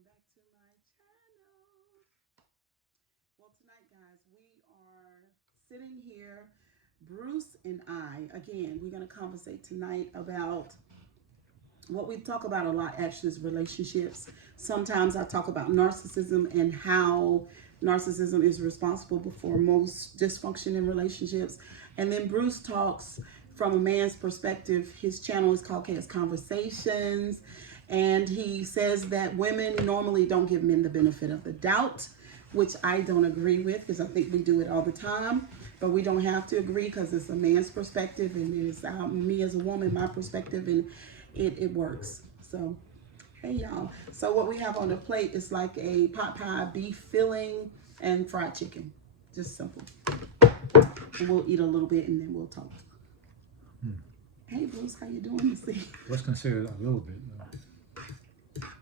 welcome back to my channel. Well, tonight, guys, we are sitting here, Bruce and I. Again, we're going to conversate tonight about what we talk about a lot actually is relationships. Sometimes I talk about narcissism and how narcissism is responsible for most dysfunction in relationships. And then Bruce talks from a man's perspective. His channel is called Chaos Conversations. And he says that women normally don't give men the benefit of the doubt, which I don't agree with because I think we do it all the time. But we don't have to agree because it's a man's perspective and it's me as a woman, my perspective, and it works. So, hey y'all. So what we have on the plate is like a pot pie, beef filling, and fried chicken. Just simple. And we'll eat a little bit and then we'll talk. Hey Bruce, how you doing this evening? What's considered a little bit, though?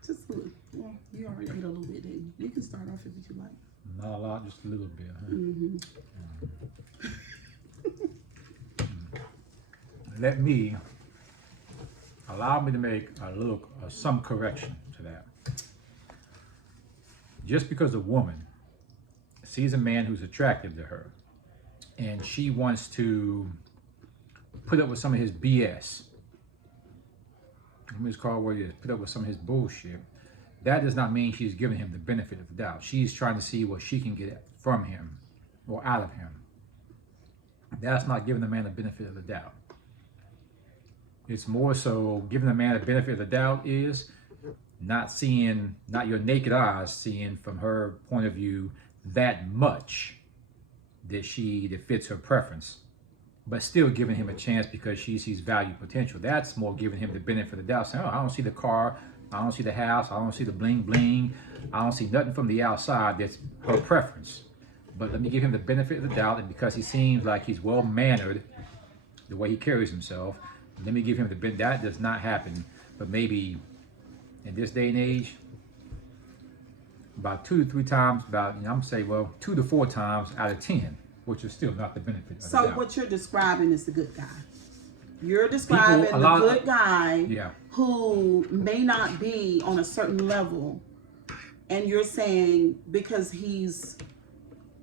Just a little. Well, you already ate a little bit, didn't you? You can start off if you like. Not a lot, just a little bit, huh? Allow me to make some correction to that. Just because a woman sees a man who's attractive to her and she wants to put up with some of his BS, let me just call it what it is, put up with some of his bullshit, that does not mean she's giving him the benefit of the doubt. She's trying to see what she can get from him or out of him. That's not giving the man the benefit of the doubt. It's more so giving the man the benefit of the doubt is not your naked eyes seeing from her point of view that much that fits her preference, but still giving him a chance because she sees value potential. That's more giving him the benefit of the doubt, saying, oh, I don't see the car, I don't see the house, I don't see the bling bling, I don't see nothing from the outside that's her preference. But let me give him the benefit of the doubt, and because he seems like he's well-mannered, the way he carries himself, let me give him the benefit. That does not happen, but maybe in this day and age, about 2 to 3 times, I'm saying, well, 2 to 4 times out of 10, which is still not the benefit of the doubt. So what you're describing is the good guy. You're describing the good guy who may not be on a certain level, and you're saying because he's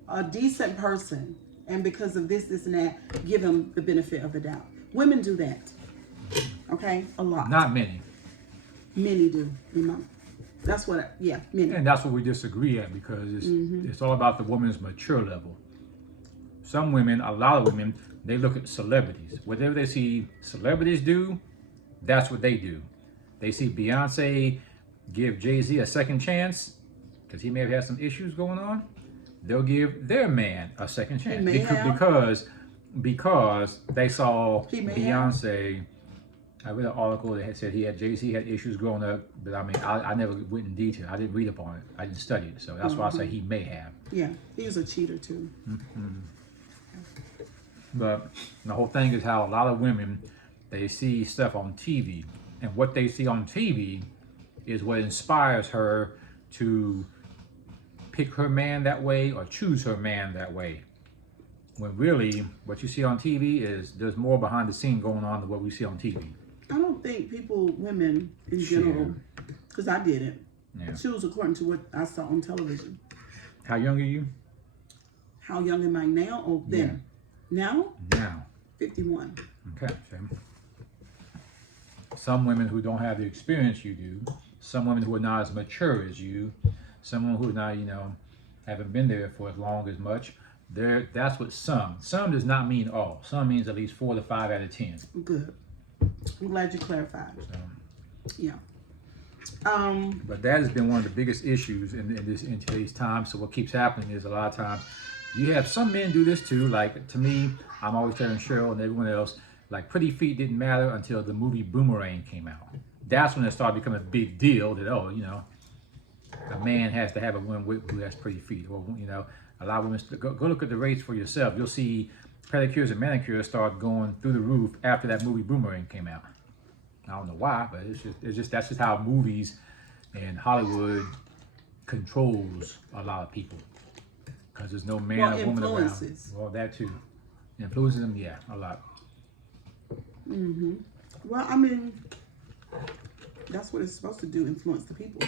a decent person and because of this, and that, give him the benefit of the doubt. Women do that. Okay? A lot. Not many. Many do. That's what, many. And that's what we disagree at, because it's all about the woman's mature level. Some women, a lot of women, they look at celebrities. Whatever they see celebrities do, that's what they do. They see Beyonce give Jay-Z a second chance because he may have had some issues going on. They'll give their man a second chance because they saw Beyonce. I read an article that had said Jay-Z had issues growing up, but I mean, I never went in detail. I didn't read up on it. I didn't study it, so that's why I say he may have. Yeah, he was a cheater too. But the whole thing is how a lot of women, they see stuff on TV, and what they see on TV is what inspires her to pick her man that way or choose her man that way. When really, what you see on TV is there's more behind the scene going on than what we see on TV. I don't think women in general, because I didn't, choose according to what I saw on television. How young are you? How young am I now or then? Now? Now. 51. Okay. Some women who don't have the experience you do, some women who are not as mature as you, some women who are not, haven't been there for as long as much. That's what some. Some does not mean all. Some means at least 4 to 5 out of 10. Good. I'm glad you clarified. Yeah. But that has been one of the biggest issues in today's time. So what keeps happening is a lot of times you have some men do this too. Like, to me, I'm always telling Cheryl and everyone else, like, pretty feet didn't matter until the movie Boomerang came out. That's when it started becoming a big deal that, a man has to have a woman who has pretty feet. Or, a lot of women, go look at the rates for yourself. You'll see pedicures and manicures start going through the roof after that movie Boomerang came out. I don't know why, but that's just how movies and Hollywood controls a lot of people. Because there's no man or woman around. Well, that too. Influences them, yeah, a lot. Well, I mean, that's what it's supposed to do, influence the people.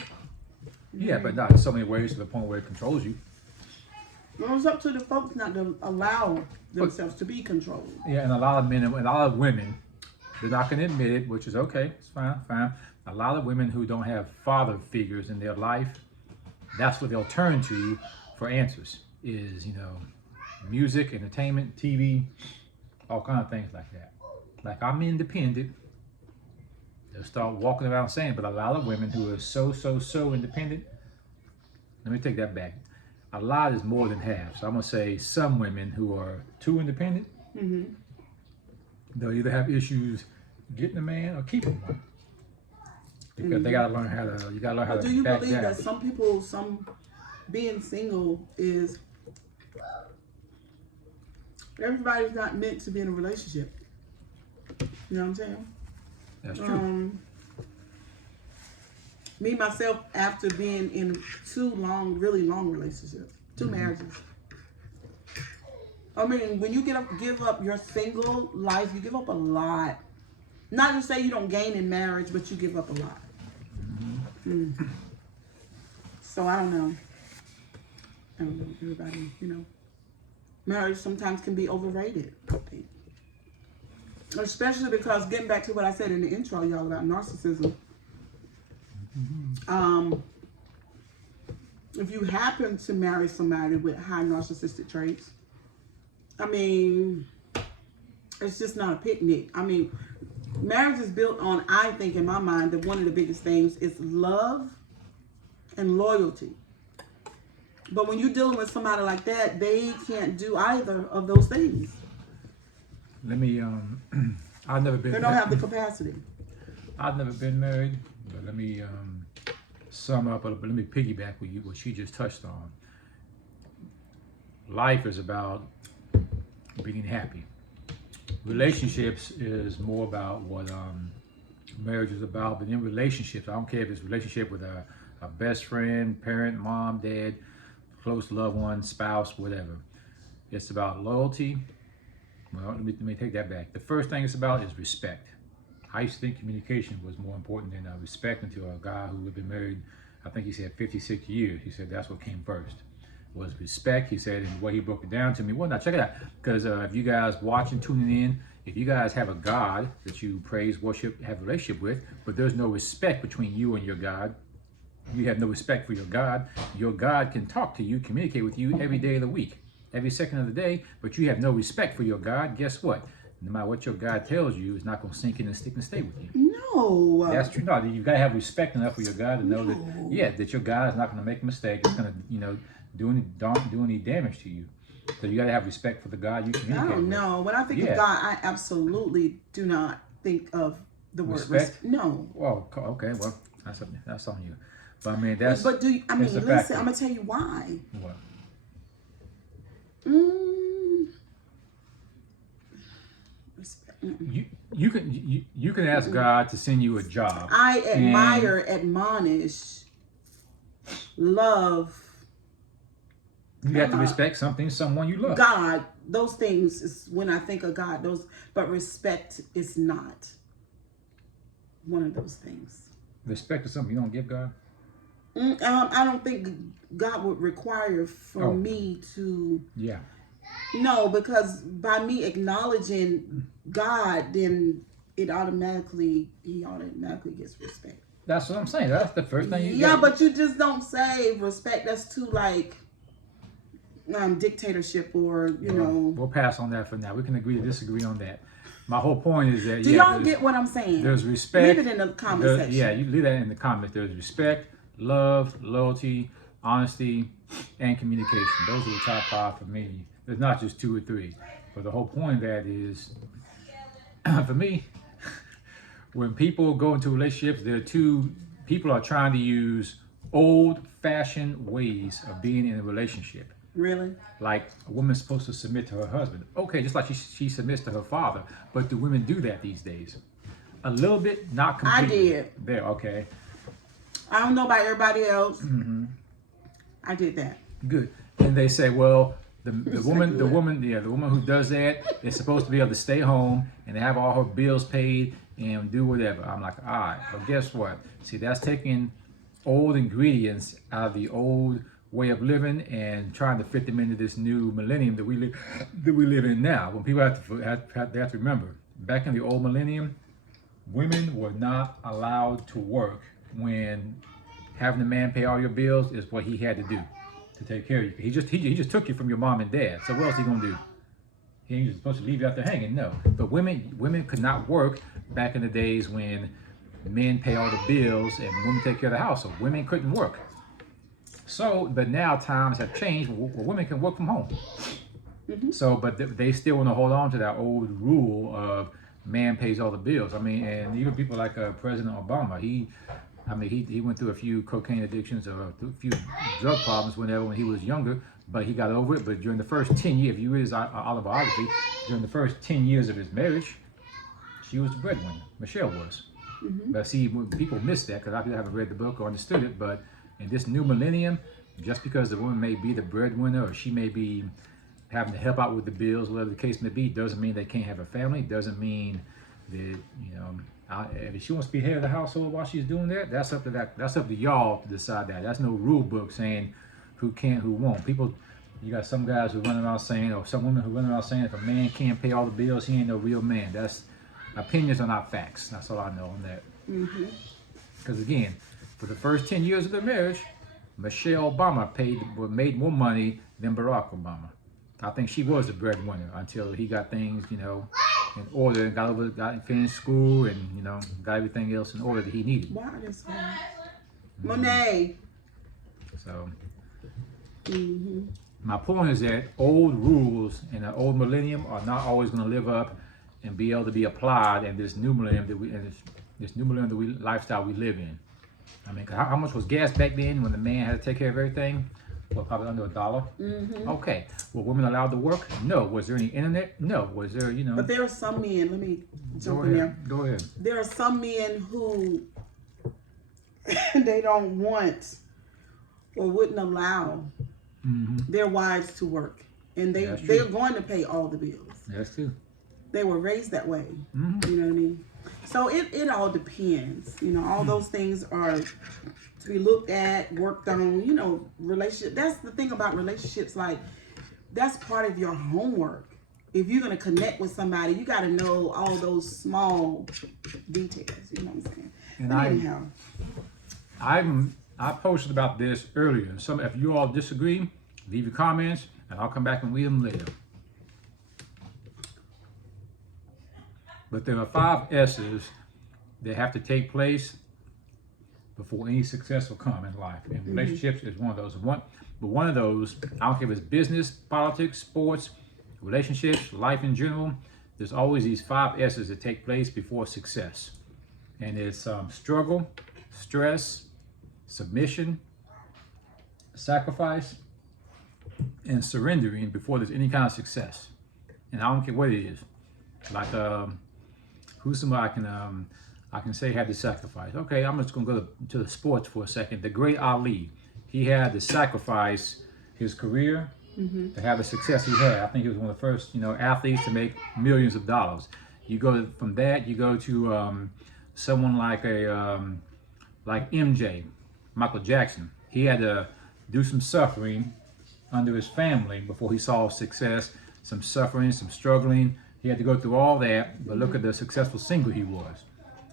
Yeah, but not in so many ways to the point where it controls you. Well, it's up to the folks not to allow themselves to be controlled. Yeah, and a lot of men and a lot of women, they're not going to admit it, which is okay. It's fine, fine. A lot of women who don't have father figures in their life, that's what they'll turn to for answers. Is music, entertainment, TV, all kind of things like that. Like, I'm independent. They'll start walking around saying, but a lot of women who are so independent. Let me take that back. A lot is more than half. So I'm gonna say some women who are too independent. They'll either have issues getting a man or keeping one. Because they gotta learn how to. You gotta learn how to. Do you back believe down. that some being single is everybody's not meant to be in a relationship? You know what I'm saying? That's true. Me myself, after being in really long relationships, 2 marriages. I mean, when you give up your single life, you give up a lot. Not to say you don't gain in marriage, but you give up a lot. So I don't know. Everybody, marriage sometimes can be overrated, I think. Especially because, getting back to what I said in the intro, y'all, about narcissism. If you happen to marry somebody with high narcissistic traits, I mean, it's just not a picnic. I mean, marriage is built on, I think in my mind, that one of the biggest things is love and loyalty. But when you're dealing with somebody like that, they can't do either of those things. Let me, I've never been. They don't have the capacity. I've never been married, but let me sum up, but let me piggyback with what she just touched on. Life is about being happy. Relationships is more about what marriage is about, but in relationships, I don't care if it's a relationship with a best friend, parent, mom, dad, close loved one, spouse, whatever. It's about loyalty. Well, let me take that back. The first thing it's about is respect. I used to think communication was more important than respect until a guy who had been married, I think he said 56 years. He said that's what came first, was respect. He said, and the way he broke it down to me, well, now check it out. Because if you guys watching, tuning in, if you guys have a God that you praise, worship, have a relationship with, but there's no respect between you and your God, you have no respect for your God can talk to you, communicate with you every day of the week, every second of the day, but you have no respect for your God, guess what? No matter what your God tells you, it's not going to sink in and stick and stay with you. No. That's true. No, you've got to have respect enough for your God to know that your God is not going to make a mistake. It's going to, don't do any damage to you. So you got to have respect for the God you communicate with. I don't know. When I think of God, I absolutely do not think of the word respect. No. Well, okay. Well, that's on you. But I mean, that's. But listen, I'm gonna tell you why. What? Respect. You can ask God to send you a job. I admire, admonish, love. You have to respect someone you love. God, those things is when I think of God. But respect is not one of those things. Respect is something you don't give God. I don't think God would require for me to. Yeah. No, because by me acknowledging God, then he automatically gets respect. That's what I'm saying. That's the first thing you Yeah, but you just don't say respect. That's too like dictatorship or know. We'll pass on that for now. We can agree to disagree on that. My whole point is that do y'all get what I'm saying? There's respect. Leave it in the comment section. Yeah, you leave that in the comments. There's respect, love, loyalty, honesty, and communication. Those are the top 5 for me. There's not just 2 or 3. But the whole point of that is, for me, when people go into relationships, people are trying to use old-fashioned ways of being in a relationship. Really? Like a woman's supposed to submit to her husband. Okay, just like she submits to her father. But do women do that these days? A little bit, not completely. I did. There, okay. I don't know about everybody else. Mm-hmm. I did that. Good. And they say, well, the woman who does that is supposed to be able to stay home and have all her bills paid and do whatever. I'm like, all right, but guess what? See, that's taking old ingredients out of the old way of living and trying to fit them into this new millennium that we live in now. When people they have to remember, back in the old millennium, women were not allowed to work when having a man pay all your bills is what he had to do to take care of you. He just took you from your mom and dad. So what else he gonna do? He ain't supposed to leave you out there hanging. No. But women could not work back in the days when men pay all the bills and women take care of the house. So women couldn't work. So, but now times have changed where women can work from home. So, but they still want to hold on to that old rule of man pays all the bills. I mean, and even people like President Obama, he went through a few cocaine addictions or a few drug problems when he was younger, but he got over it. But during the first 10 years, if you read his autobiography, during the first 10 years of his marriage, she was the breadwinner. Michelle was. But see, people miss that because I haven't read the book or understood it. But in this new millennium, just because the woman may be the breadwinner or she may be having to help out with the bills, whatever the case may be, doesn't mean they can't have a family. Doesn't mean that, if she wants to be head of the household while she's doing that, that's up to y'all to decide that. That's no rule book saying who can, who won't. People, you got some guys who run around saying, or some women who run around saying, if a man can't pay all the bills, he ain't no real man. That's opinions are not facts. That's all I know on that. Because again, for the first 10 years of their marriage, Michelle Obama made more money than Barack Obama. I think she was the breadwinner until he got things, in order and got finished school and, got everything else in order that he needed. Why this one? Monet. So, my point is that old rules in the old millennium are not always going to live up and be able to be applied in this new millennium lifestyle we live in. I mean, how much was gas back then when the man had to take care of everything? Well, probably under $1. Okay. Were women allowed to work? No. Was there any internet? No. Was there, But there are some men, let me jump in there. Go ahead. There are some men who they don't want or wouldn't allow their wives to work. And they're going to pay all the bills. That's true. They were raised that way. You know what I mean? So it all depends. All those things are to be looked at, worked on, relationship. That's the thing about relationships. Like, that's part of your homework. If you're going to connect with somebody, you got to know all those small details. You know what I'm saying? And anyhow. I posted about this earlier. If you all disagree, leave your comments, and I'll come back and read them later. But there are 5 S's that have to take place before any success will come in life. And relationships is one of those. One of those, I don't care if it's business, politics, sports, relationships, life in general, there's always these 5 S's that take place before success. And it's struggle, stress, submission, sacrifice, and surrendering before there's any kind of success. And I don't care what it is. Like, who's somebody I can say had to sacrifice? Okay, I'm just going to go to the sports for a second. The great Ali, he had to sacrifice his career to have the success he had. I think he was one of the first, athletes to make millions of dollars. You go from that, you go to someone like like MJ, Michael Jackson. He had to do some suffering under his family before he saw success. Some suffering, some struggling. He had to go through all that, but look at the successful singer he was.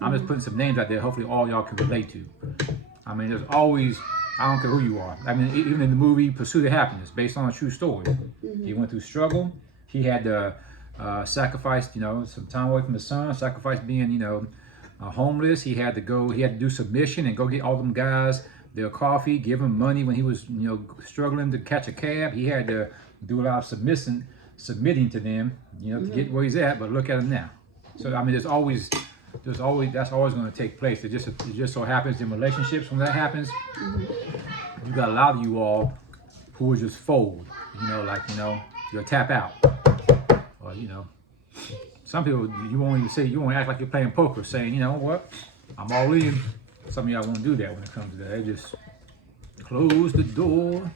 I'm just putting some names out there, hopefully all y'all can relate to. I mean, there's always, I don't care who you are. I mean, even in the movie Pursuit of Happiness, based on a true story. He went through struggle. He had to sacrifice, some time away from the son, sacrifice being, homeless. He had to do submission and go get all them guys their coffee, give him money when he was, struggling to catch a cab. He had to do a lot of submitting to them, to get where he's at, but look at him now. So, I mean, that's always going to take place. It just so happens in relationships, when that happens, you got a lot of you all who will just fold, you'll tap out. Or, some people, you won't act like you're playing poker, saying, you know what, I'm all in. Some of y'all won't do that when it comes to that. They just close the door.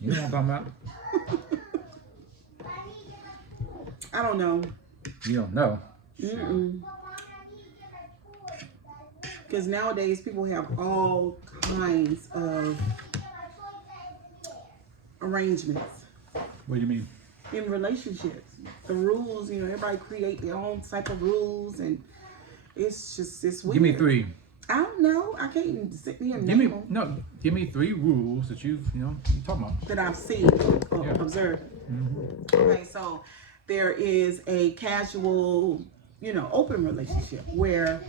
You know what I'm talking about? I don't know. You don't know? Because nowadays people have all kinds of arrangements What do you mean? in relationships. The rules, everybody create their own type of rules, and it's weird. Give me three. I don't know. I can't even sit there and Give me name them no. Give me three rules that you talking about. that I've seen or Yeah. observed. Mm-hmm. Okay, so there is a casual, open relationship where,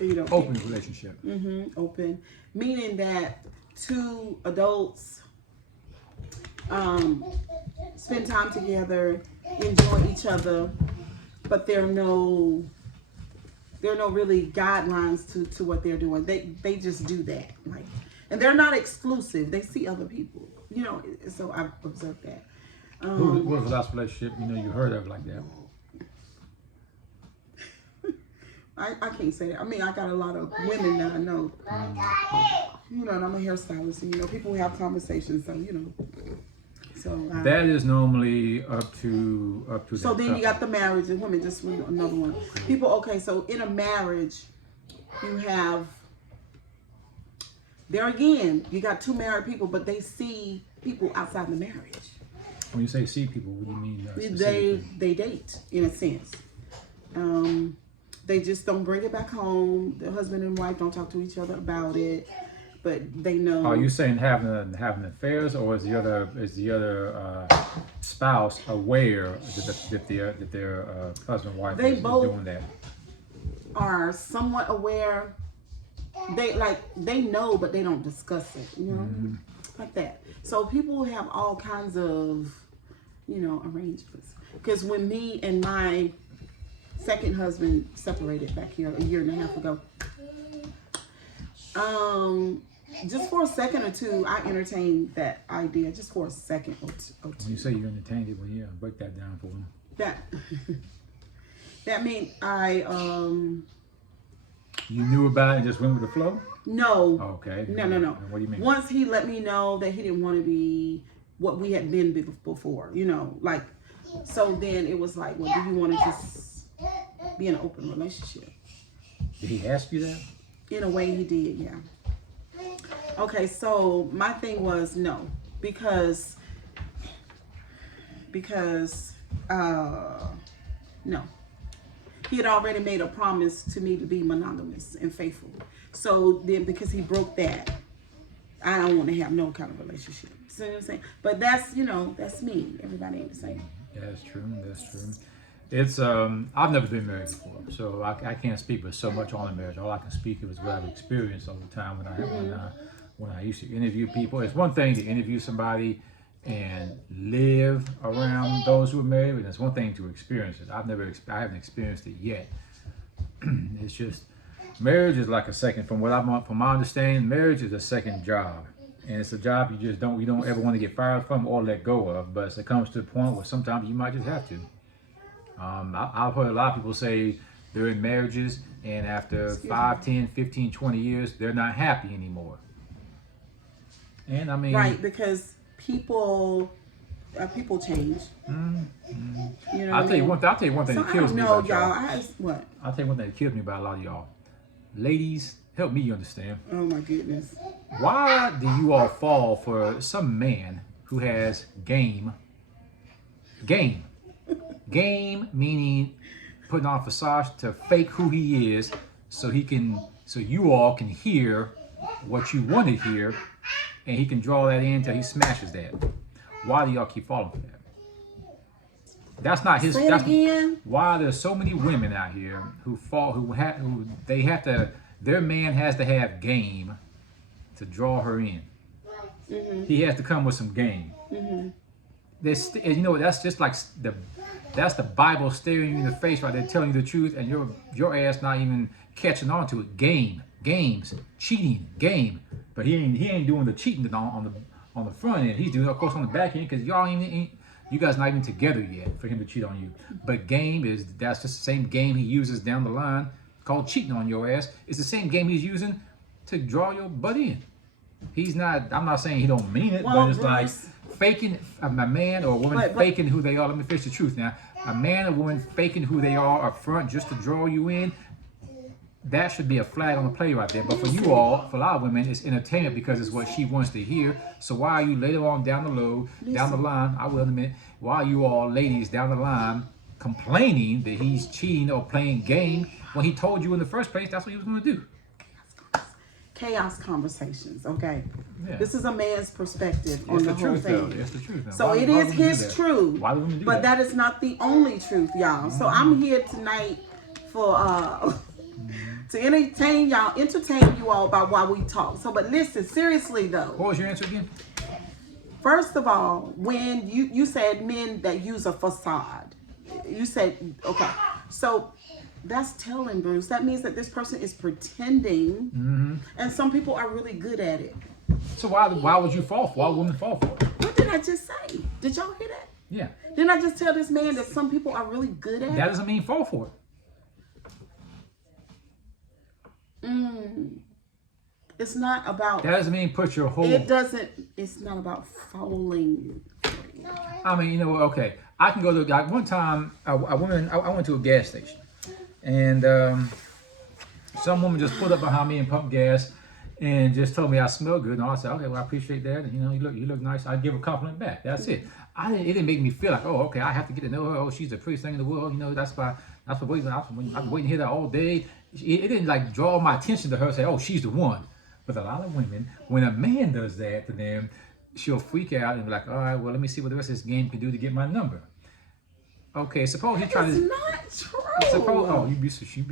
Open relationship. open, meaning that two adults spend time together, enjoy each other, but there are no really guidelines to what they're doing. They just do that, and they're not exclusive. They see other people, So I've observed that. What was the last relationship you heard of like that? I can't say that. I mean, I got a lot of women that I know. And I'm a hairstylist, and people have conversations, so So that is normally up to. So then you got the marriage and women. Just another one. People. Okay, so in a marriage, you have. There again, you got two married people, but they see people outside the marriage. When you say see people, what do you mean? They date in a sense. They just don't bring it back home. The husband and wife don't talk to each other about it, but they know. Are you saying having affairs, or is the other spouse aware that their husband and wife is doing that? Are somewhat aware. They know, but they don't discuss it. Like that. So people have all kinds of arrangements. Because when me and my second husband separated back here a year and a half ago, just for a second or two, I entertained that idea. Just for a second or two. When you say you entertained it, well, yeah, break that down for me. That means I You knew about it and just went with the flow? No. Okay. No. What do you mean? Once he let me know that he didn't want to be what we had been before, so then it was like, well, do you want to just be in an open relationship? Did he ask you that? In a way he did, yeah. Okay, so my thing was no, because no. He had already made a promise to me to be monogamous and faithful. So then because he broke that, I don't want to have no kind of relationship. See what I'm saying? But that's, that's me. Everybody ain't the same. Yeah, that's true. It's I've never been married before, so I can't speak with so much on the marriage. All I can speak of is what I've experienced all the time when I used to interview people. It's one thing to interview somebody and live around those who are married, and it's one thing to experience it. I haven't experienced it yet. It's just marriage is like a second. From my understanding, marriage is a second job, and it's a job you don't ever want to get fired from or let go of. But it comes to the point where sometimes you might just have to. I've heard a lot of people say they're in marriages, and after 5, 10, 15, 20 years, they're not happy anymore. And I mean, right, because people change. I'll tell you one thing that kills me about y'all. What? I'll tell you one thing that kills me about a lot of y'all. Ladies, help me understand. Oh my goodness. Why do you all fall for some man who has game? Game meaning putting on a facade to fake who he is, so you all can hear what you want to hear, and he can draw that in until he smashes that. Why do y'all keep falling for that? That's not his. Why there's so many women out here who their man has to have game to draw her in. Mm-hmm. He has to come with some game. Mm-hmm. That's just like that's the Bible staring you in the face right there, telling you the truth, and your ass not even catching on to it. Games, cheating, game. But he ain't doing the cheating on the front end. He's doing it, of course, on the back end, because you guys not even together yet for him to cheat on you. But that's just the same game he uses down the line, called cheating on your ass. It's the same game he's using to draw your butt in. I'm not saying he don't mean it, but it's like faking a man or a woman faking who they are. Let me finish the truth now. A man or woman faking who they are up front just to draw you in. that should be a flag on the play right there. But for you all, for a lot of women, it's entertainment because it's what she wants to hear. So why are you later on down the line, I will in a minute, why are you all ladies down the line complaining that he's cheating or playing game when he told you in the first place that's what he was going to do? Chaos conversations, okay? Yeah. This is a man's perspective It's on the the whole truth, though. thing. It's the truth. Now, So why it do is women do his that? truth, Why do women do but that? that is not the only truth, y'all. So I'm here tonight for to entertain you all about why we talk. So, but listen, seriously though. What was your answer again? First of all, when you said men that use a facade, you said, okay, so that's telling, Bruce. That means that this person is pretending, and some people are really good at it. So why would you fall for? Why would women fall for it? What did I just say? Did y'all hear that? Yeah. Didn't I just tell this man that some people are really good at That it? doesn't mean fall for it. It's not about. That doesn't mean put your whole. It doesn't. It's not about falling. I mean, you know, okay. I can go to like one time. I went to a gas station, and some woman just pulled up behind me and pumped gas, and just told me I smell good. And I said, okay, well, I appreciate that. And, you know, you look nice. I give a compliment back. That's it. It didn't make me feel like, oh, okay, I have to get to know her. Oh, she's the prettiest thing in the world. You know, I've been waiting to hear that all day. It didn't like draw my attention to her. Say, oh, she's the one. But a lot of women, when a man does that to them, she'll freak out and be like, all right, well, let me see what the rest of this game can do to get my number. Okay, suppose he tried to. It's not true. You'd be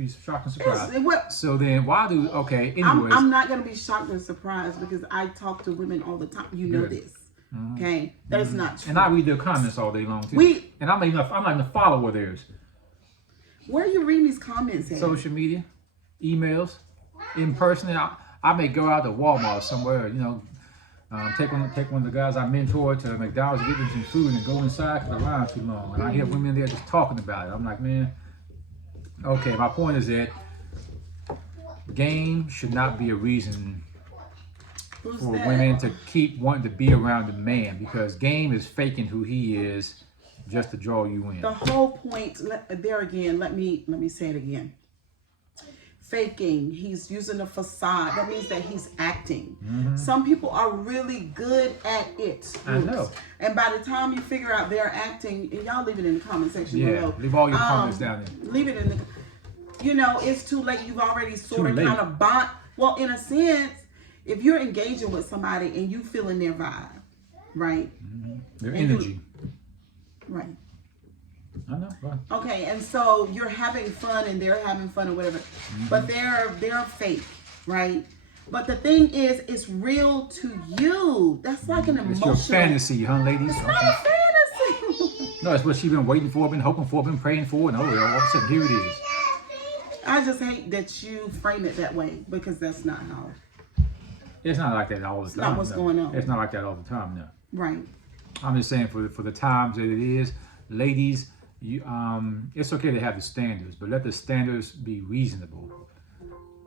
shocked and surprised. What? So then, why do? Okay, anyways. I'm not gonna be shocked and surprised because I talk to women all the time. You know this, okay? That is not true. And I read their comments all day long too. I'm not even a follower of theirs. Where are you reading these comments at? Social media, emails, in person. I may go out to Walmart somewhere, you know, take one of the guys I mentor to McDonald's, get them some food, and go inside because the line's too long. And I hear women there just talking about it. I'm like, man, okay. My point is that game should not be a reason for women to keep wanting to be around a man, because game is faking who he is just to draw you in. The whole point there again. Let me say it again. Faking. He's using a facade. That means that he's acting. Some people are really good at it. I know. And by the time you figure out they're acting, and y'all leave it in the comment section below. Leave all your comments down there. Leave it in the. You know, it's too late. You've already sort of kind of bond. Well, in a sense, if you're engaging with somebody and you feeling their vibe, right? Their energy. Right. I know. Right. Okay, and so you're having fun and they're having fun or whatever, but they're fake, right? But the thing is, it's real to you. That's like an emotional. It's your fantasy, huh, ladies? It's not a fantasy. No, it's what she's been waiting for, been hoping for, been praying for, and all of a sudden here it is. I just hate that you frame it that way because that's not how. It's not like that all the time. It's not what's going on. It's not like that all the time, no. Right. I'm just saying for the times that it is, ladies. It's okay to have the standards, but let the standards be reasonable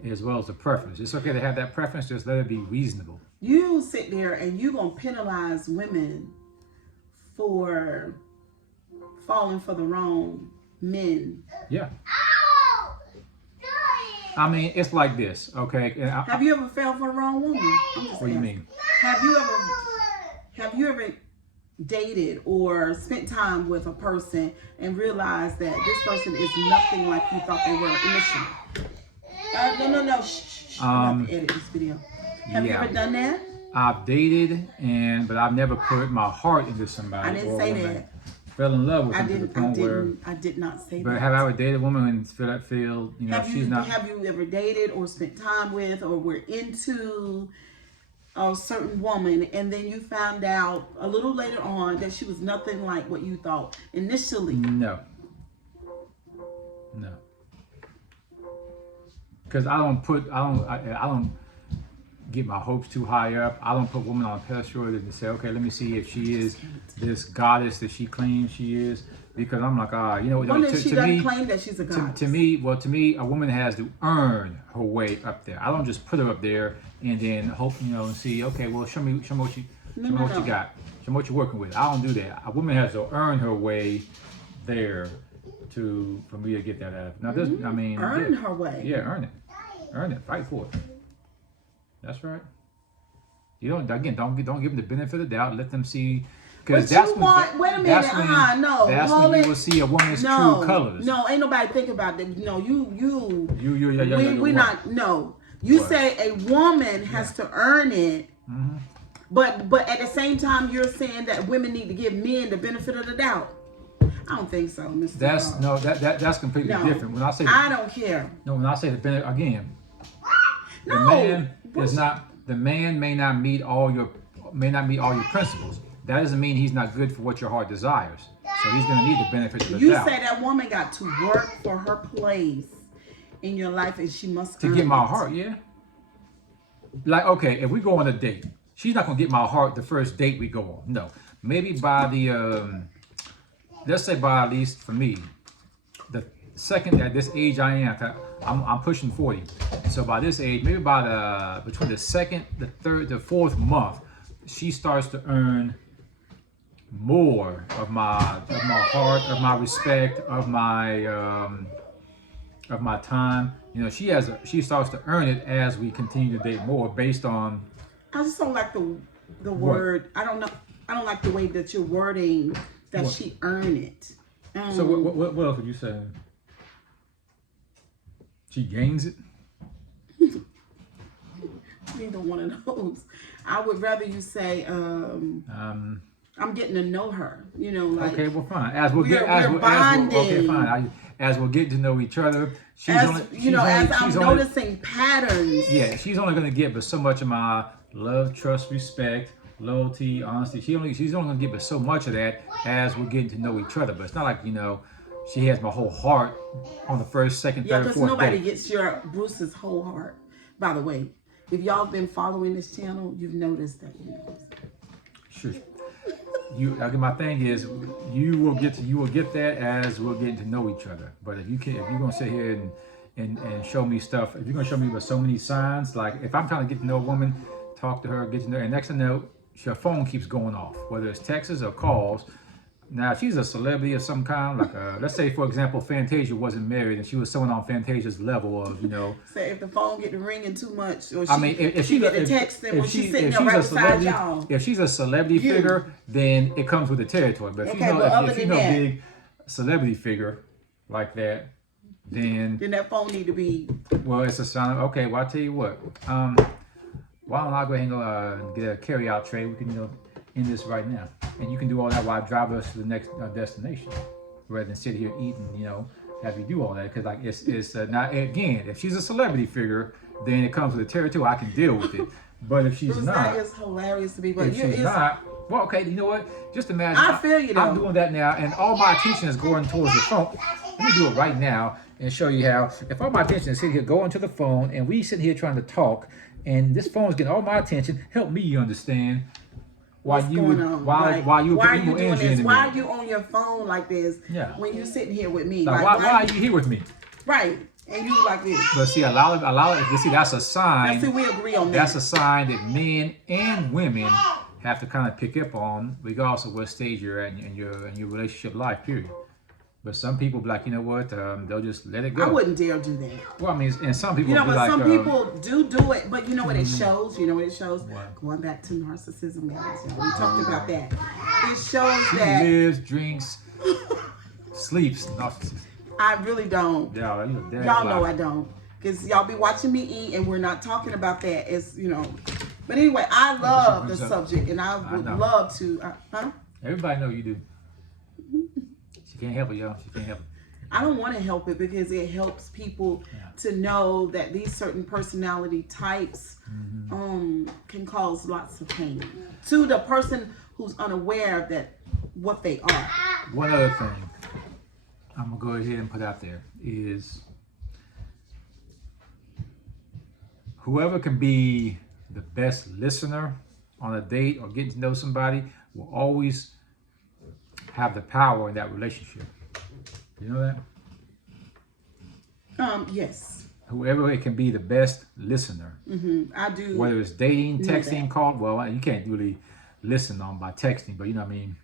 as well as the preference. It's okay to have that preference, just let it be reasonable. You sit there and you're going to penalize women for falling for the wrong men. Yeah. I mean, it's like this, okay? Have you ever fell for the wrong woman? What do you mean? Have you ever dated or spent time with a person and realized that this person is nothing like you thought they were initially? No. Shh. I'm about to edit this video. Have you ever done that? I've dated, but I've never put my heart into somebody. I didn't say that. Fell in love with them to the point where. I did not say that. But have I ever dated a woman and feel you know, she's not. Have you ever dated or spent time with or were into a certain woman, and then you found out a little later on that she was nothing like what you thought initially? No. Because I don't get my hopes too high up. I don't put women on a pedestal and say, okay, let me see if she is this goddess that she claims she is. Because I'm like, you know, she doesn't claim that she's a goddess. To me, a woman has to earn her way up there. I don't just put her up there and then hope, you know, and see, okay, well, show me what you got. Show me what you're working with. I don't do that. A woman has to earn her way there for me to get that out. Now, this, I mean, earn her way. Yeah, earn it. Earn it. Fight for it. That's right. You don't give them the benefit of the doubt. Let them see, because But you want, wait a minute, no, that's hold when it. you will see a woman's No, true colors. no, ain't nobody think about that. No, You we not, no. You What? say a woman has to earn it, Mm-hmm. but at the same time, you're saying that women need to give men the benefit of the doubt. I don't think so, Mr. That's no, that's completely No, different. When I say I don't care. no, when I say the benefit again, the No, man is not. The man may not meet all your principles. That doesn't mean he's not good for what your heart desires. So he's going to need the benefit of the You doubt. say that woman got to work for her place in your life, and she must To earn get my it. heart, yeah. Like, okay, if we go on a date, she's not going to get my heart the first date we go on. No. Maybe by the, let's say by at least for me, the second at this age I am, I'm pushing 40. So by this age, maybe by between the second, the third, the fourth month, she starts to earn more of my heart, of my respect, of my time. You know, she starts to earn it as we continue to date more, based on. I just don't like the word. I don't know. I don't like the way that you're wording that What? she earn it. So what else would you say? She gains it. Neither one of those. I would rather you say, I'm getting to know her. You know, like, Okay, well, fine. As we'll we're get, as bonding. okay, fine. As we'll get to know each other, as I'm noticing patterns. Yeah, she's only going to get but so much of my love, trust, respect, loyalty, honesty. She's only going to get but so much of that as we're getting to know each other. But it's not like, you know, she has my whole heart on the first, second, Yeah, third, because fourth nobody date. gets your Bruce's whole heart. By the way, if y'all been following this channel, you've noticed that. You know. Sure. My thing is, you will get that as we're getting to know each other. But if you're gonna sit here and show me stuff, if you're gonna show me with so many signs, like if I'm trying to get to know a woman, talk to her, get to know her, and next thing you know, her phone keeps going off, whether it's texts or calls. Now, if she's a celebrity of some kind, like let's say, for example, Fantasia wasn't married and she was someone on Fantasia's level of, you know. Say if the phone get to ringing too much, or if she get the text, and when she's sitting there right beside y'all. If she's a celebrity figure, then it comes with the territory. But if if you know big celebrity figure like that, then that phone need to be. Well, it's a sign of, okay. Well, I'll tell you what. Why don't I go ahead and get a carry-out tray? We can, you know, end this right now, and you can do all that while I drive us to the next destination, rather than sit here eating, you know, have you do all that, because like it's not, again, if she's a celebrity figure, then it comes with the territory. I can deal with it. But if she's Bruce, not, that is hilarious to me. But if she's not, well, okay, you know what? Just imagine. I feel you, though. I'm doing that now, and all my attention is going towards the phone. Let me do it right now and show you how. If all my attention is sitting here going to the phone, and we sitting here trying to talk, and this phone is getting all my attention, help me understand. Why you doing this? Why are you on your phone like this? Yeah. When you sitting here with me, like, why are you here with me? Right, and you like this. But see, allow it. See, that's a sign. See, we agree on that. That's a sign that men and women have to kind of pick up on, regardless of what stage you're at in your relationship life. Period. But some people be like, you know what? They'll just let it go. I wouldn't dare do that. Well, I mean, and some people, you know, be but like, some people do it. But you know what it Mm-hmm. shows? You know what it shows? What? Going back to narcissism, guys. You know, we talked about that. It shows she that lives, drinks, sleeps, narcissist. I really don't. Yeah, y'all know I don't, because y'all be watching me eat, and we're not talking about that. It's, you know. But anyway, I love the subject, and I would love to. Everybody know you do. She can't help it, y'all. She can't help it. I don't want to help it, because it helps people to know that these certain personality types can cause lots of pain to the person who's unaware of that, what they are. One other thing I'm gonna go ahead and put out there is, whoever can be the best listener on a date or getting to know somebody will always have the power in that relationship. You know that? Yes. Whoever it can be the best listener. I do. Whether it's dating, texting, call. Well, you can't really listen on by texting, but you know what I mean.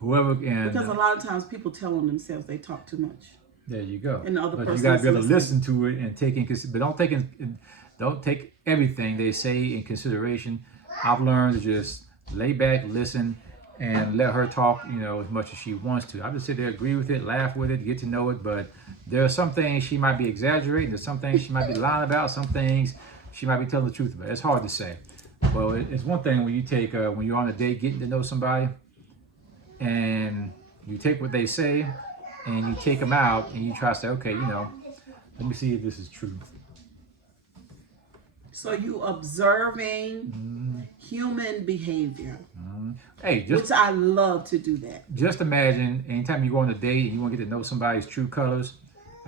Whoever can. Because a lot of times people tell on themselves they talk too much. There you go. And the other But person you got to be able to listening. listen to it and take in, but don't take everything they say in consideration. I've learned to just lay back, listen, and let her talk, as much as she wants to. I just sit there, agree with it, laugh with it, get to know it. But there are some things she might be exaggerating. There's some things she might be lying about. Some things she might be telling the truth about. It's hard to say. Well, it's one thing when you take when you're on a date getting to know somebody, and you take what they say, and you take them out, and you try to say, okay, let me see if this is true. So you observing human behavior. Hey, which I love to do that. Just imagine anytime you go on a date and you want to get to know somebody's true colors.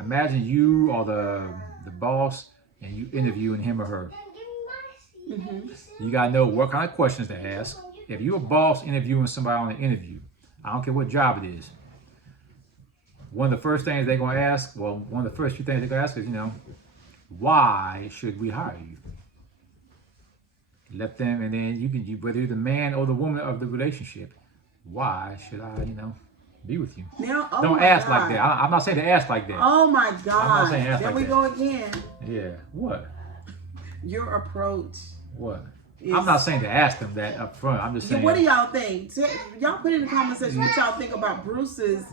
Imagine you are the boss and you interviewing him or her. You gotta know what kind of questions to ask. If you're a boss interviewing somebody on an interview, I don't care what job it is. One of the first things they're gonna ask, one of the first few things they're gonna ask is, why should we hire you? Let them, and then you whether you're the man or the woman of the relationship, why should I, be with you? Now, don't ask like that. I'm not saying to ask like that. Oh my God! I'm not saying ask there like we that. go again. Yeah. What? Your approach. What? I'm not saying to ask them that up front. I'm just saying. What do y'all think? Y'all put in the comment section what y'all think about Bruce's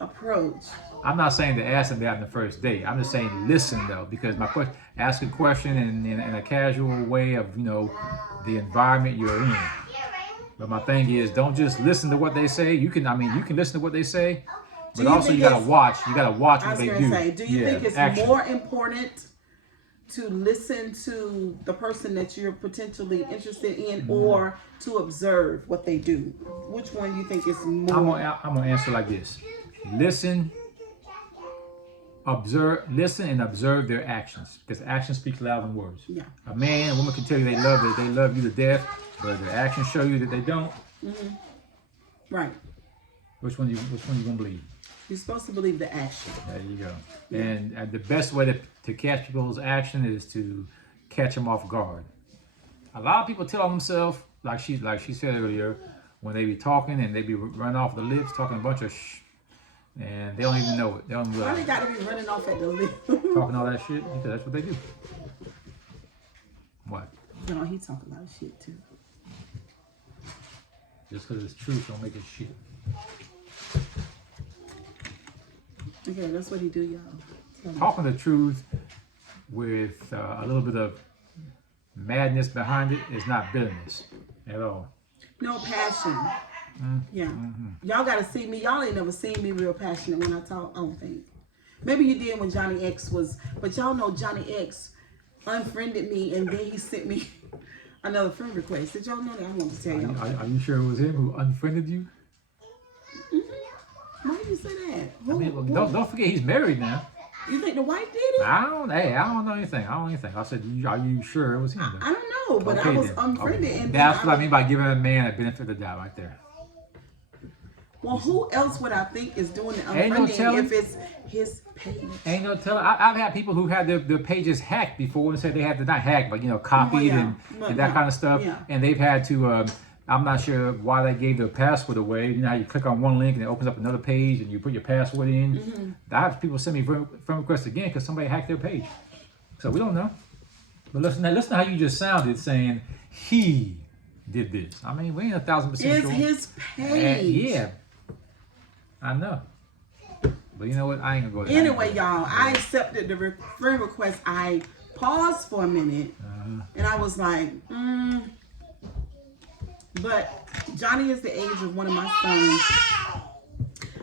approach. I'm not saying to ask them that on the first date. I'm just saying listen though, because my question, ask a question in a casual way of the environment you're in. But my thing is, don't just listen to what they say. You can listen to what they say, but also you gotta watch. You gotta watch what they do. Do you think it's more important to listen to the person that you're potentially interested in, or to observe what they do? Which one do you think is more? I'm gonna answer like this: listen and observe their actions, because actions speak louder than words. Yeah. A man and a woman can tell you they love you to death, but their actions show you that they don't. Right. Which one you gonna believe? You're supposed to believe the action. There you go. Yeah. And the best way to catch people's action is to catch them off guard. A lot of people tell themselves, like she said earlier, when they be talking and they be running off the lips, talking a bunch of and they don't even know it. They don't Why they got to be running off at the lip? Talking all that shit, because that's what they do. What? No, he talking about shit too. Just because it's truth don't make it shit. Okay, that's what he do, y'all. Talking the truth with a little bit of madness behind it is not bitterness at all. No passion. Yeah. Y'all got to see me. Y'all ain't never seen me real passionate when I talk, I don't think. Maybe you did when Johnny X was, but y'all know Johnny X unfriended me and then he sent me another friend request. Did y'all know that? I want to tell y'all. Are you sure it was him who unfriended you? Why do you say that? Don't forget he's married now. You think the wife did it? I don't know anything. I said, are you sure it was him? I don't know, but okay, I was unfriended. Okay. And that's what I mean by giving a man a benefit of the doubt right there. Well, who else would I think is doing the unfriending if it's his page? Ain't no telling. I've had people who had their pages hacked before and said they had to not hack, but copied and that kind of stuff. Yeah. And they've had to. I'm not sure why they gave their password away. You know how you click on one link and it opens up another page and you put your password in. I have people send me friend requests again because somebody hacked their page. So we don't know. But listen to how you just sounded saying he did this. I mean, we ain't 1,000% sure. It's his page. Yeah. I know. But you know what? I ain't gonna go there. Anyway, y'all, I accepted the friend request. I paused for a minute and I was like, But Johnny is the age of one of my sons.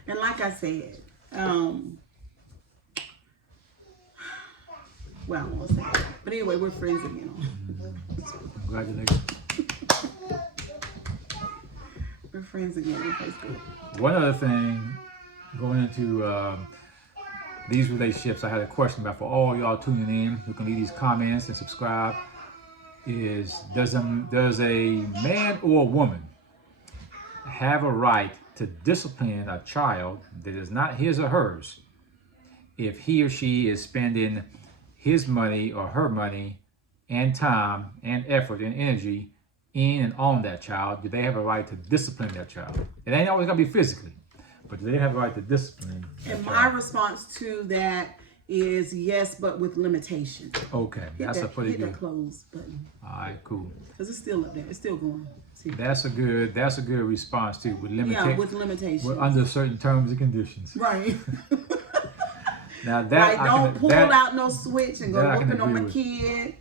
And like I said, well, I won't say that. But anyway, we're friends again. Congratulations. We're friends again on Facebook. One other thing, going into these relationships, I had a question about for all y'all tuning in who can leave these comments and subscribe. Is does a man or a woman have a right to discipline a child that is not his or hers if he or she is spending his money or her money and time and effort and energy in and on that child? Do they have a right to discipline that child? It ain't always gonna be physically, but do they have the right to discipline? And my response to that is yes, but with limitations. Okay, that's a pretty hit good. that close button. All right, cool. Because it's still up there. It's still going. See? That's a good response too. With with limitations. under certain terms and conditions. Right. Now that like, don't pull out no switch and go whooping on my with. kid.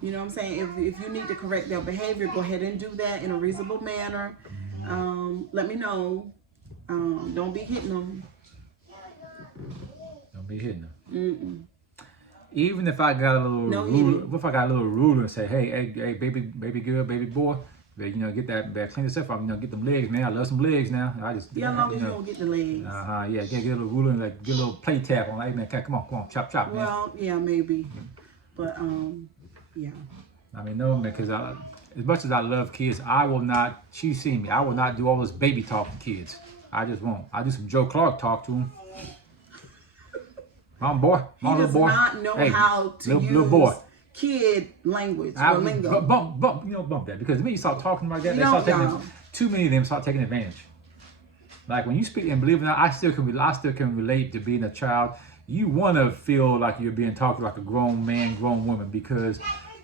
You know what I'm saying? If you need to correct their behavior, go ahead and do that in a reasonable manner. Let me know. Don't be hitting them. Don't be hitting them. Mm-mm. Even if I got a little ruler, if I got a little ruler and say, hey, baby girl, baby boy, get that, clean yourself up, get them legs, man. I love some legs now. I just, as long as you don't get the legs. Yeah, get a little ruler and like get a little play tap on, like, man, come on, chop, man. Well, yeah, maybe, but yeah. I mean, no, man, because as much as I love kids, I will not. She's seen me. I will not do all this baby talk to kids. I just won't. I do some Joe Clark talk to them. Mom, boy. Mom, He does little boy. not know how to use little boy. kid language or lingo. Bump that. Because when you start talking like that, they start taking too many of them start taking advantage. Like when you speak, and believe it or not, I still can relate to being a child. You want to feel like you're being talked to like a grown man, grown woman, because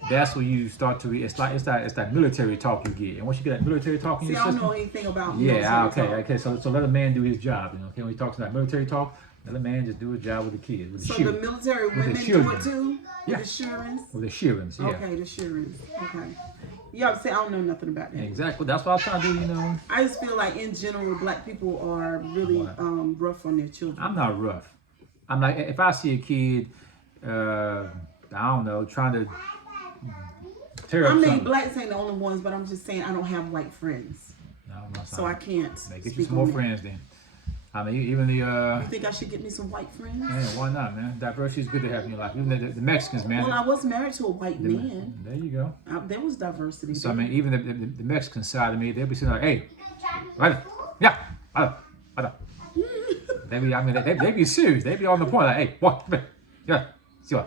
that's when you start to. It's that military talk you get, and once you get that military talk in your system, I don't know anything about. Yeah, okay. So let a man do his job. Okay, when he talks about military talk, let a man just do his job with the kids. With the so the military women do it too. Yeah. With the Sherins. With the Sherins, yeah. Okay, the Sherins. Okay. Yeah, see, I don't know nothing about that. Exactly. That's what I was trying to do. I just feel like in general, black people are really rough on their children. I'm not rough. I'm like, if I see a kid, I don't know, trying to tear up something. Blacks ain't the only ones, but I'm just saying I don't have white friends. No, so I can't. Get you some more friends then. I mean, even the. You think I should get me some white friends? Yeah, why not, man? Diversity is good to have in your life. Even the Mexicans, man. Well, I was married to a white man. There you go. There was diversity. So, I mean, even the Mexican side of me, they'll be saying like, hey, right, yeah, they be serious. They be on the point like, hey, what, yeah, sure.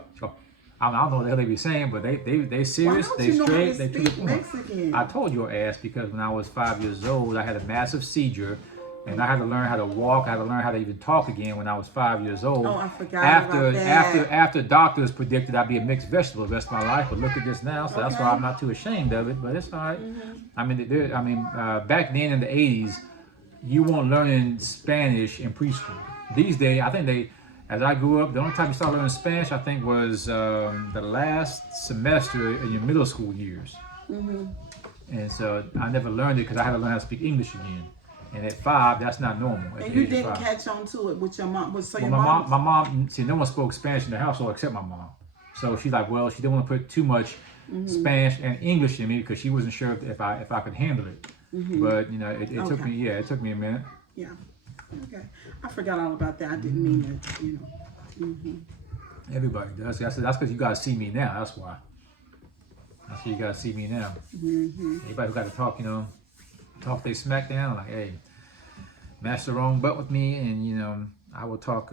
I don't know what the hell they be saying, but they serious. They straight. They to the point. Mexican? I told your ass because when I was 5 years old, I had a massive seizure. And I had to learn how to walk. I had to learn how to even talk again when I was 5 years old. Oh, I forgot about that. After doctors predicted I'd be a mixed vegetable the rest of my life, but look at this now. So that's why I'm not too ashamed of it. But it's all right. Mm-hmm. I mean, back then in the 80s, you weren't learning Spanish in preschool. These days, I think as I grew up, the only time you started learning Spanish, I think, was the last semester in your middle school years. Mm-hmm. And so I never learned it because I had to learn how to speak English again. And at 5, that's not normal. And you didn't catch on to it with your mom. My mom, see, no one spoke Spanish in the household except my mom. So she's like, well, she didn't want to put too much Spanish and English in me because she wasn't sure if I could handle it. Mm-hmm. But it took me. Yeah, it took me a minute. Yeah. Okay. I forgot all about that. I didn't mean it. Mm-hmm. Everybody does. That's because you guys see me now. That's why. That's why you guys see me now. Mm-hmm. Everybody who got to talk, talk they smack down, like, hey, match the wrong butt with me, and I will talk.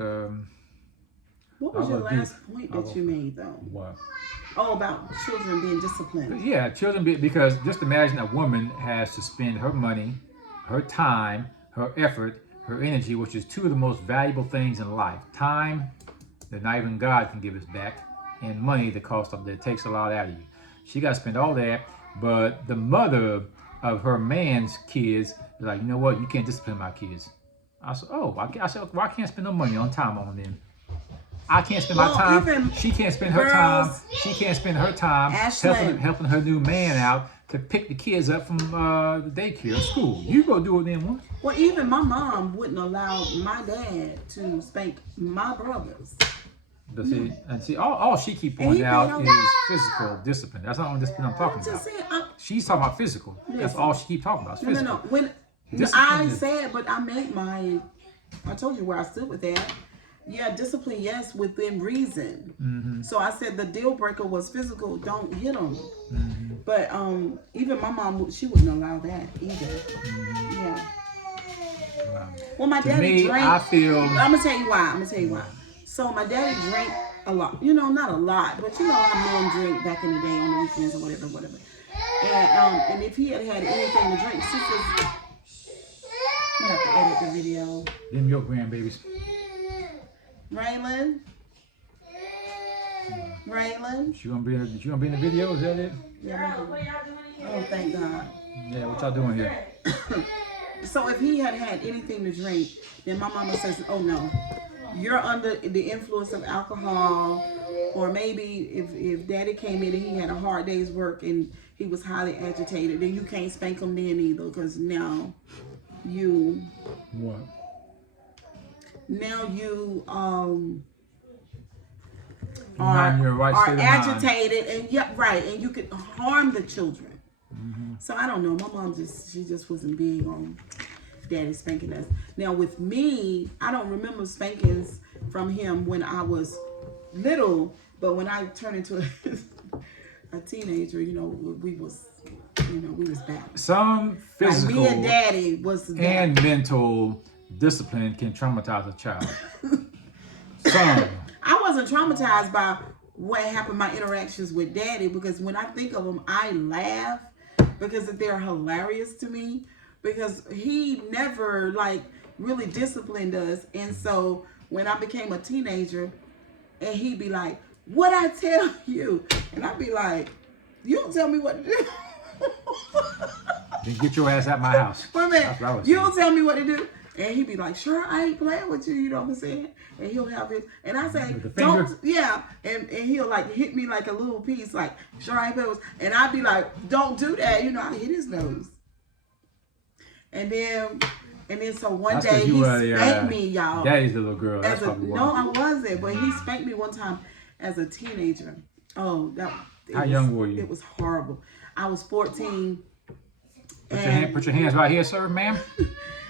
What was your last point that you made, though? What? Oh, about children being disciplined. Yeah, because just imagine a woman has to spend her money, her time, her effort, her energy, which is two of the most valuable things in life. Time that not even God can give us back, and money that takes a lot out of you. She got to spend all that, but the mother of her man's kids, like, you know what, you can't discipline my kids. I said, well, I can't spend no money on time on them. I can't spend my time. She can't spend her time. She can't spend her time helping her new man out to pick the kids up from the daycare or school. You go do it then, what? Well, even my mom wouldn't allow my dad to spank my brothers. But see, all she keep pointing out is physical discipline. That's not the discipline I'm talking about. She's talking about physical. That's all she keep talking about. Physical. No. When I said, but I made I told you where I stood with that. Yeah, discipline, yes, within reason. Mm-hmm. So I said the deal breaker was physical. Don't hit them. Mm-hmm. But even my mom, she wouldn't allow that either. Mm-hmm. Yeah. Wow. Well, my daddy drank. I'm gonna tell you why. So my daddy drank a lot. Not a lot, but how men drink back in the day on the weekends or whatever. And if he had anything to drink, I'm gonna have to edit the video. Them your grandbabies. Raylan? Raylan? She gonna be in the video? Is that it? Yeah, oh, thank God. Yeah, what y'all doing here? So if he had had anything to drink, then my mama says, oh no, you're under the influence of alcohol, or maybe if daddy came in and he had a hard day's work and he was highly agitated, then you can't spank him then either, because now you What? Are in your right state of mind. agitated and and you could harm the children. So I don't know. My mom she just wasn't big on daddy spanking us. Now with me, I don't remember spankings from him when I was little, but when I turned into a teenager, we was back. Some physical like me and daddy was and mental discipline can traumatize a child. Some. I wasn't traumatized by what happened, my interactions with daddy, because when I think of them, I laugh because they're hilarious to me, because he never really disciplined us. And so when I became a teenager and he'd be like, "What I tell you?" And I'd be like, "You don't tell me what to do." Then get your ass out my house. Wait a minute. You don't tell me what to do. And he'd be like, "Sure, I ain't playing with you," you know what I'm saying? And he'll have his, and I say, "Don't," yeah. And he'll hit me like a little piece, like, "Sure, I ain't playing with you." And I'd be like, "Don't do that," I hit his nose. And then so one day he spanked me, y'all. Daddy's the little girl. That's probably why. No, I wasn't, but he spanked me one time as a teenager. Oh, How young were you? It was horrible. I was 14. Put your hands right here, sir, ma'am.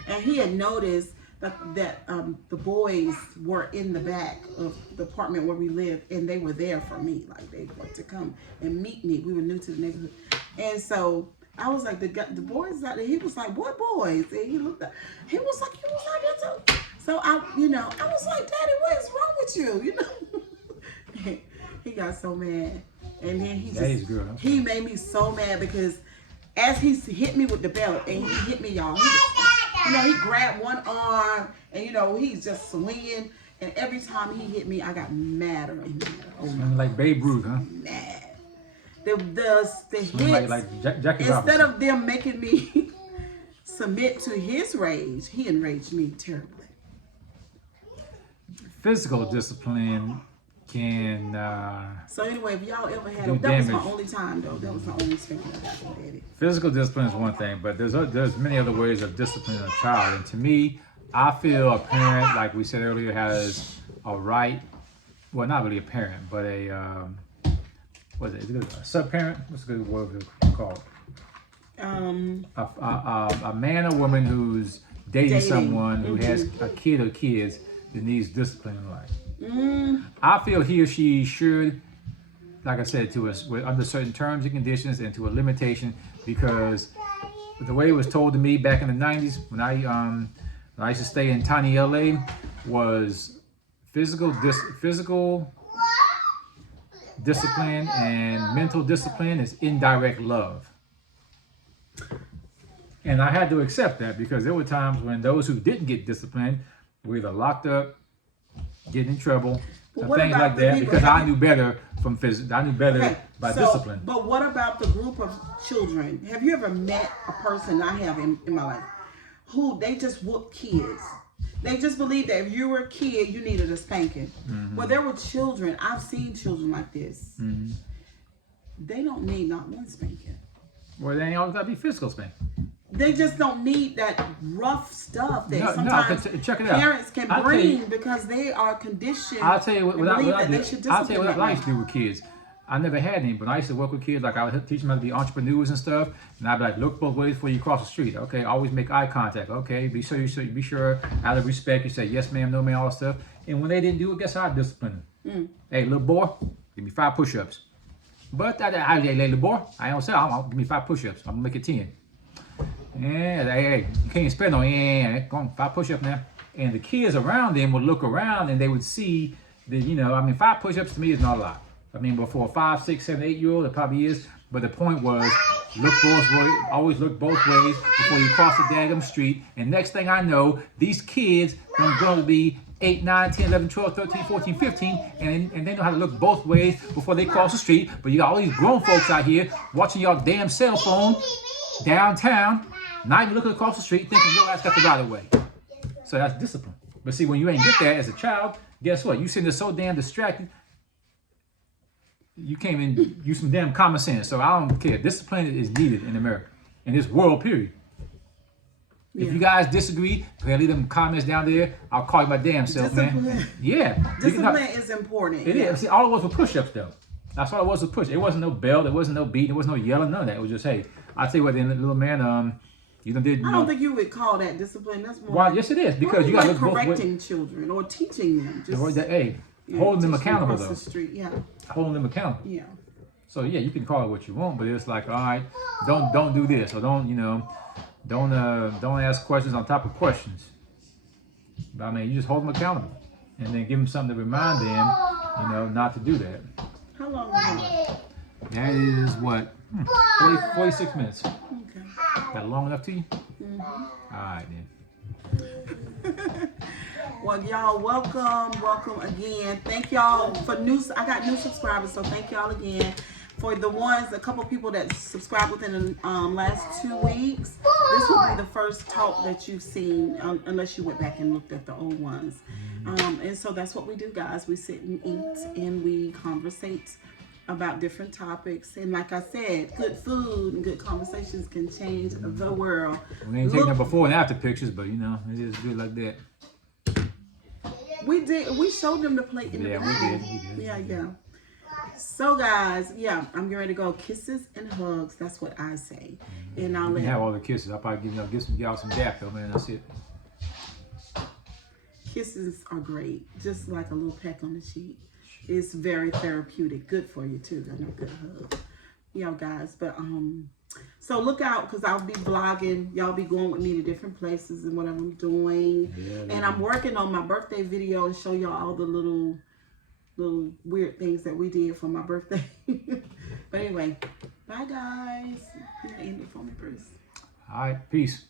And he had noticed that the boys were in the back of the apartment where we lived, and they were there for me. Like, they wanted to come and meet me. We were new to the neighborhood. And so I was like, the boys out there. He was like, "What boys?" And he looked up. He was like that too. So I was like, "Daddy, what is wrong with you?" He got so mad. And then he made me so mad, because as he hit me with the belt, and he hit me, y'all, he grabbed one arm, and he's just swinging, and every time he hit me, I got madder and madder. Oh, like Babe Ruth, huh? Mad. The hits, like Jackie instead Robinson. of them making me submit to his rage, he enraged me terribly. Physical discipline can. So anyway, if y'all ever had that was my only time though. That was the only spanking I got from daddy. Physical discipline is one thing, but there's many other ways of disciplining a child. And to me, I feel a parent, like we said earlier, has a right. Well, not really a parent, but a a sub-parent? What's a good word to call it? A man or woman who's dating someone who has a kid or kids that needs discipline in life. I feel he or she should, like I said, to us under certain terms and conditions and to a limitation, because the way it was told to me back in the 90s when I used to stay in tiny LA was physical discipline and mental discipline is indirect love. And I had to accept that, because there were times when those who didn't get disciplined were either locked up, getting in trouble, or things like that, because I knew better from physical. I knew better by discipline. But what about the group of children? Have you ever met a person, I have in my life, who they just whoop kids? They just believe that if you were a kid, you needed a spanking. Well, there were children. I've seen children like this. They don't need not one spanking. Well, they ain't always got to be physical spanking. They just don't need that rough stuff that sometimes check it out. Parents can bring because they are conditioned. I'll tell you what I did. I'll tell you what I used to do with kids. I never had any, but I used to work with kids. Like, I would teach them how to be entrepreneurs and stuff. And I'd be like, look both ways before you cross the street. Okay, always make eye contact. Okay, be sure out of respect, you say yes, ma'am, no, ma'am, all that stuff. And when they didn't do it, guess how I disciplined them? Hey, little boy, give me 5 push-ups. But hey, little boy, I don't say, give me 5 push-ups. I'm gonna make it 10. Yeah, hey, you can't spend no. Yeah, go on, 5 push-ups now. And the kids around them would look around and they would see that 5 push-ups to me is not a lot. But for a 5, 6, 7, 8-year-old, it probably is. But the point was, Look both ways. Always look both ways before you cross the daggum street. And next thing I know, these kids are going to be 8, 9, 10, 11, 12, 13, 14, 15, and they know how to look both ways before they cross the street. But you got all these grown folks out here watching y'all damn cell phone downtown, not even looking across the street, thinking your ass got the right of way. So that's discipline. But see, when you ain't get that as a child, guess what? You sitting there so damn distracted, you can't even use some damn common sense. So I don't care. Discipline is needed in America, in this world, period. If you guys disagree, go ahead, leave them comments down there. I'll call you my damn self, man. Yeah. Discipline is important. It is. See, all it was push-ups, though. That's all it was push. It wasn't no belt. There wasn't no beat. There wasn't no yelling. None of that. It was just, hey, I tell you what, then little man, you done did. I don't think you would call that discipline. That's more. Well, yes, it is, because you got to look both ways. Correcting children or teaching them. Just, hey, holding them accountable, though. The street. Yeah. Holding them accountable. Yeah. So yeah, you can call it what you want, but it's like, all right, don't do this, or don't ask questions on top of questions. But I mean, you just hold them accountable, and then give them something to remind them, not to do that. How long is it? That is what 46 minutes. Okay. That long enough to you? Mm-hmm. All right then. Well, y'all, welcome again. Thank y'all for I got new subscribers, so thank y'all again. For the ones, a couple people that subscribed within the last 2 weeks, this will be the first talk that you've seen, unless you went back and looked at the old ones. And so that's what we do, guys. We sit and eat and we conversate about different topics. And like I said, good food and good conversations can change the world. We ain't taking no before and after pictures, but it is good like that. We did. We showed them the plate in the beginning. We did. Yeah. So guys, I'm getting ready to go. Kisses and hugs. That's what I say. And I'll have all the kisses. I'll probably give y'all some dap though, man. That's it. Kisses are great. Just like a little peck on the cheek. It's very therapeutic. Good for you too. I know, good hug. Guys. But so look out, because I'll be vlogging. Y'all be going with me to different places and what I'm doing. And I'm working on my birthday video and show y'all all the little weird things that we did for my birthday. But anyway, bye guys. You end it for me, Bruce. All right, peace.